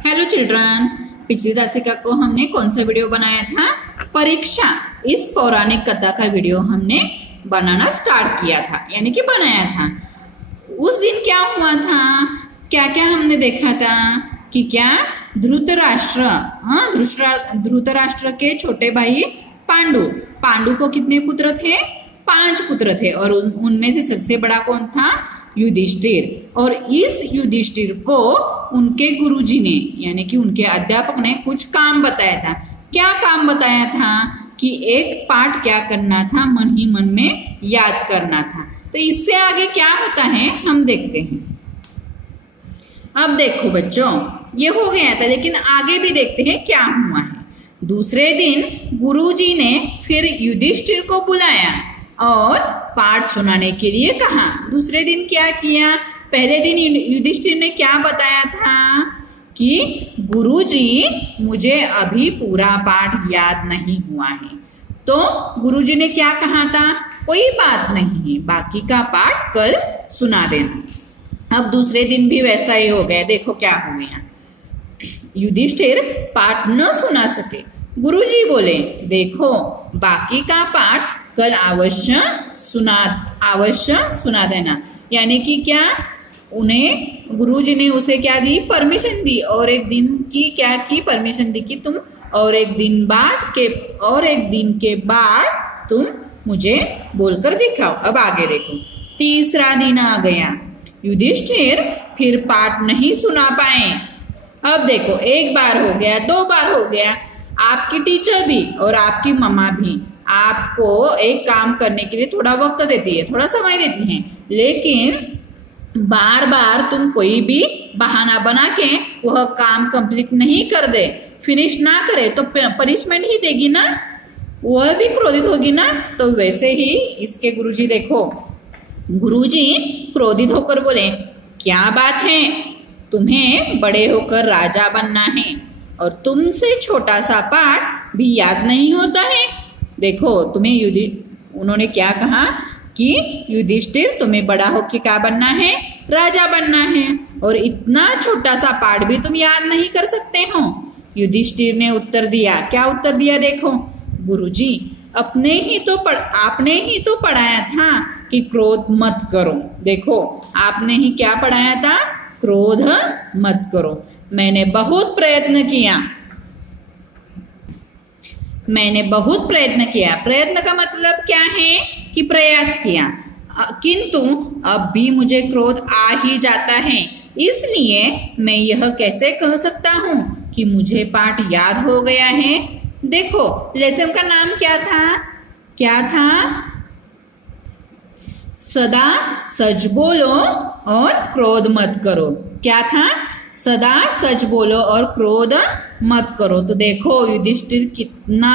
Hello children, पिछली दासिका को हमने कौन सा वीडियो बनाया था? परीक्षा। इस पौराणिक कथा का वीडियो हमने बनाना स्टार्ट किया था, यानी कि बनाया था। उस दिन क्या हुआ था, क्या क्या हमने देखा था कि क्या धृतराष्ट्र के छोटे भाई पांडु को कितने पुत्र थे? 5 पुत्र थे और उनमें से सबसे बड़ा कौन था? युधिष्ठिर। और इस युधिष्ठिर को उनके गुरुजी ने यानी कि उनके अध्यापक ने कुछ काम बताया था। क्या काम बताया था? कि एक पाठ क्या करना था, मन ही मन में याद करना था। तो इससे आगे क्या होता है हम देखते हैं। अब देखो बच्चों, ये हो गया था, लेकिन आगे भी देखते हैं क्या हुआ है। दूसरे दिन गुरुजी ने फिर युधिष्ठिर को बुलाया और पाठ सुनाने के लिए कहा। दूसरे दिन क्या किया? पहले दिन युधिष्ठिर ने क्या बताया था कि गुरुजी मुझे अभी पूरा पाठ याद नहीं हुआ है। तो गुरुजी ने क्या कहा था? कोई बात नहीं है, बाकी का पाठ कल सुना देना। अब दूसरे दिन भी वैसा ही हो गया। देखो क्या हो गया, युधिष्ठिर पाठ न सुना सके। गुरुजी बोले देखो बाकी का पाठ कल अवश्य सुना देना। यानी कि क्या, उन्हें गुरुजी ने उसे क्या दी? परमिशन दी। और एक दिन की क्या की परमिशन दी कि तुम और एक दिन के बाद तुम मुझे बोलकर दिखाओ। अब आगे देखो, तीसरा दिन आ गया। युधिष्ठिर फिर पाठ नहीं सुना पाए। अब देखो, एक बार हो गया, 2 बार हो गया। आपकी टीचर भी और आपकी मम्मा भी आपको एक काम करने के लिए थोड़ा वक्त देती है, थोड़ा समय देती है, लेकिन बार बार तुम कोई भी बहाना बना के वह काम कंप्लीट नहीं कर दे, फिनिश ना करे तो पनिशमेंट ही देगी ना, वह भी क्रोधित होगी ना। तो वैसे ही इसके गुरुजी देखो, गुरुजी क्रोधित होकर बोले क्या बात है, तुम्हें बड़े होकर राजा बनना है और तुमसे छोटा सा पाठ भी याद नहीं होता है। देखो उन्होंने क्या कहा कि युधिष्ठिर तुम्हें बड़ा होकर क्या बनना है? राजा बनना है, और इतना छोटा सा पाठ भी तुम याद नहीं कर सकते हो। युधिष्ठिर ने उत्तर दिया। क्या उत्तर दिया? देखो, गुरुजी आपने ही तो पढ़ाया था कि क्रोध मत करो। देखो आपने ही क्या पढ़ाया था? क्रोध मत करो। मैंने बहुत प्रयत्न किया। प्रयत्न का मतलब क्या है? कि प्रयास किया, किंतु अब भी मुझे क्रोध आ ही जाता है। इसलिए मैं यह कैसे कह सकता हूँ कि मुझे पाठ याद हो गया है। देखो लेसन का नाम क्या था? सदा सच बोलो और क्रोध मत करो। क्या था? सदा सच बोलो और क्रोध मत करो। तो देखो युधिष्ठिर कितना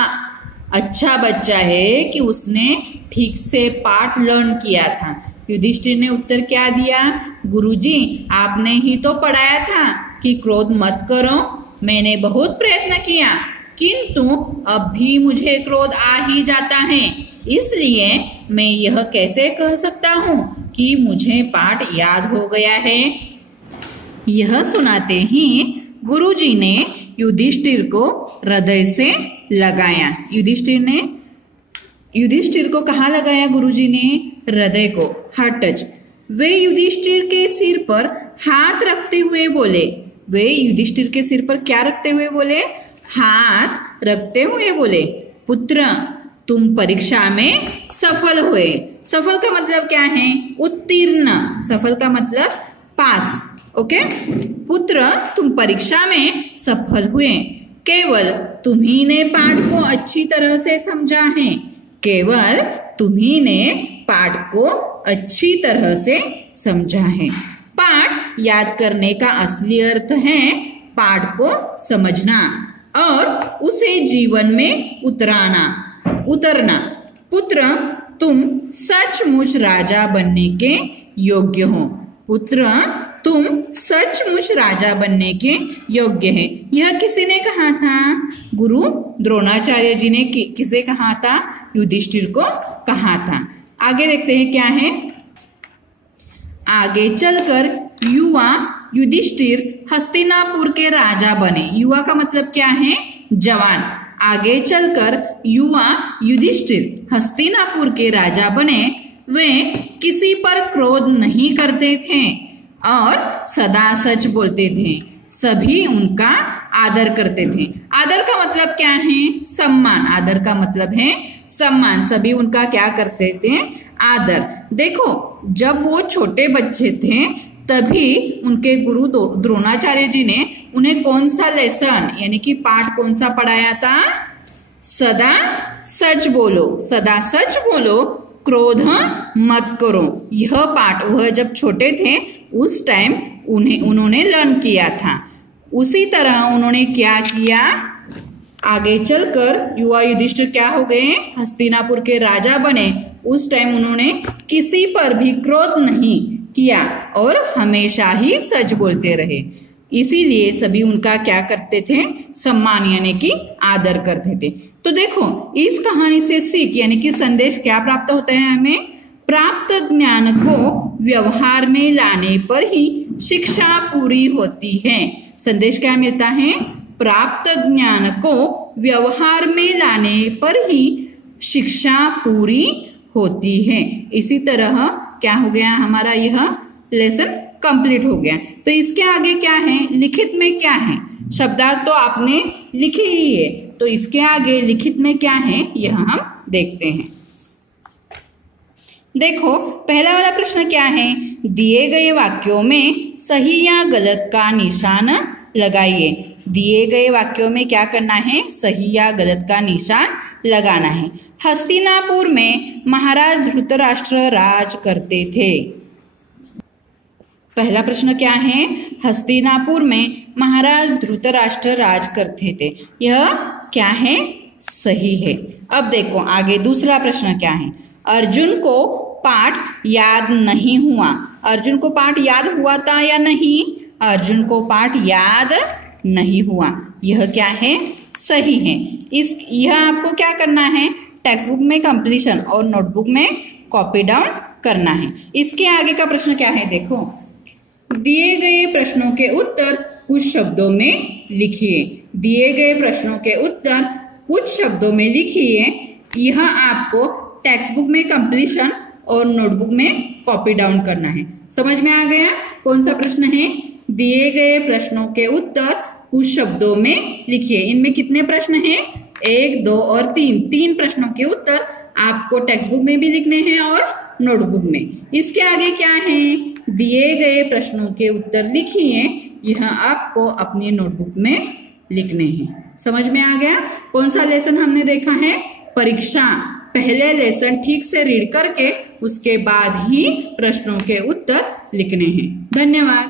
अच्छा बच्चा है कि उसने ठीक से पाठ लर्न किया था। युधिष्ठिर ने उत्तर क्या दिया? गुरुजी आपने ही तो पढ़ाया था कि क्रोध मत करो। मैंने बहुत प्रयत्न किया, किंतु अब भी मुझे क्रोध आ ही जाता है। इसलिए मैं यह कैसे कह सकता हूँ कि मुझे पाठ याद हो गया है। यह सुनाते ही गुरुजी ने युधिष्ठिर को हृदय से लगाया। युधिष्ठिर को कहाँ लगाया गुरुजी ने? हृदय को, हार्ट टच। वे युधिष्ठिर के सिर पर हाथ रखते हुए बोले, हाथ रखते हुए बोले, पुत्र तुम परीक्षा में सफल हुए। सफल का मतलब क्या है? उत्तीर्ण। सफल का मतलब पास। ओके, पुत्र तुम परीक्षा में सफल हुए। केवल तुम्ही ने पाठ को अच्छी तरह से समझा है। केवल तुम्ही ने पाठ को अच्छी तरह से समझा है। पाठ याद करने का असली अर्थ है पाठ को समझना और उसे जीवन में उतरना। पुत्र तुम सचमुच राजा बनने के योग्य हो। पुत्र तुम सचमुच राजा बनने के योग्य है। यह किसी ने कहा था? गुरु द्रोणाचार्य जी ने किसे कहा था? युधिष्ठिर को कहा था। आगे देखते हैं क्या है। आगे चलकर युवा युधिष्ठिर हस्तिनापुर के राजा बने। युवा का मतलब क्या है? जवान। आगे चलकर युवा युधिष्ठिर हस्तिनापुर के राजा बने। वे किसी पर क्रोध नहीं करते थे और सदा सच बोलते थे। सभी उनका आदर करते थे। आदर का मतलब क्या है? सम्मान। आदर का मतलब है सम्मान। सभी उनका क्या करते थे? आदर। देखो, जब वो छोटे बच्चे थे तभी उनके गुरु द्रोणाचार्य जी ने उन्हें कौन सा लेसन यानी कि पाठ कौन सा पढ़ाया था? सदा सच बोलो, सदा सच बोलो, क्रोध मत करो। यह पाठ वह जब छोटे थे उस टाइम उन्होंने लर्न किया था। उसी तरह उन्होंने क्या किया? आगे चलकर युवा युधिष्ठिर क्या हो गए? हस्तिनापुर के राजा बने। उस टाइम उन्होंने किसी पर भी क्रोध नहीं किया और हमेशा ही सच बोलते रहे। इसीलिए सभी उनका क्या करते थे? सम्मान यानी कि आदर करते थे। तो देखो, इस कहानी से सीख यानी कि संदेश क्या प्राप्त होता है हमें? प्राप्त ज्ञान को व्यवहार में लाने पर ही शिक्षा पूरी होती है। संदेश क्या मिलता है? प्राप्त ज्ञान को व्यवहार में लाने पर ही शिक्षा पूरी होती है। इसी तरह क्या हो गया? हमारा यह लेसन कंप्लीट हो गया। तो इसके आगे क्या है? लिखित में क्या है? शब्दार्थ तो आपने लिखे ही है, तो इसके आगे लिखित में क्या है यह हम देखते हैं। देखो, पहला वाला प्रश्न क्या है? दिए गए वाक्यों में सही या गलत का निशान लगाइए। दिए गए वाक्यों में क्या करना है? सही या गलत का निशान लगाना है। हस्तिनापुर में महाराज धृतराष्ट्र राज करते थे। पहला प्रश्न क्या है? हस्तिनापुर में महाराज धृतराष्ट्र राज करते थे। यह क्या है? सही है। अब देखो आगे दूसरा प्रश्न क्या है? अर्जुन को पाठ याद नहीं हुआ। अर्जुन को पाठ याद हुआ था या नहीं? अर्जुन को पाठ याद नहीं हुआ। यह क्या है? सही है। यह आपको क्या करना है? टेक्स्ट बुक में कंप्लीशन और नोटबुक में कॉपी डाउन करना है। इसके आगे का प्रश्न क्या है? देखो, दिए गए प्रश्नों के उत्तर कुछ शब्दों में लिखिए। दिए गए प्रश्नों के उत्तर कुछ शब्दों में लिखिए। यह आपको टेक्स्ट बुक में कंप्लीशन और नोटबुक में कॉपी डाउन करना है। समझ में आ गया कौन सा प्रश्न है? दिए गए प्रश्नों के उत्तर कुछ शब्दों में लिखिए। इनमें कितने प्रश्न हैं? 1, 2 और 3। 3 प्रश्नों के उत्तर आपको टेक्स्ट बुक में भी लिखने हैं और नोटबुक में। इसके आगे क्या है? दिए गए प्रश्नों के उत्तर लिखिए। यह आपको अपनी नोटबुक में लिखने हैं। समझ में आ गया कौन सा लेसन हमने देखा है? परीक्षा। पहले लेसन ठीक से रीड करके उसके बाद ही प्रश्नों के उत्तर लिखने हैं। धन्यवाद।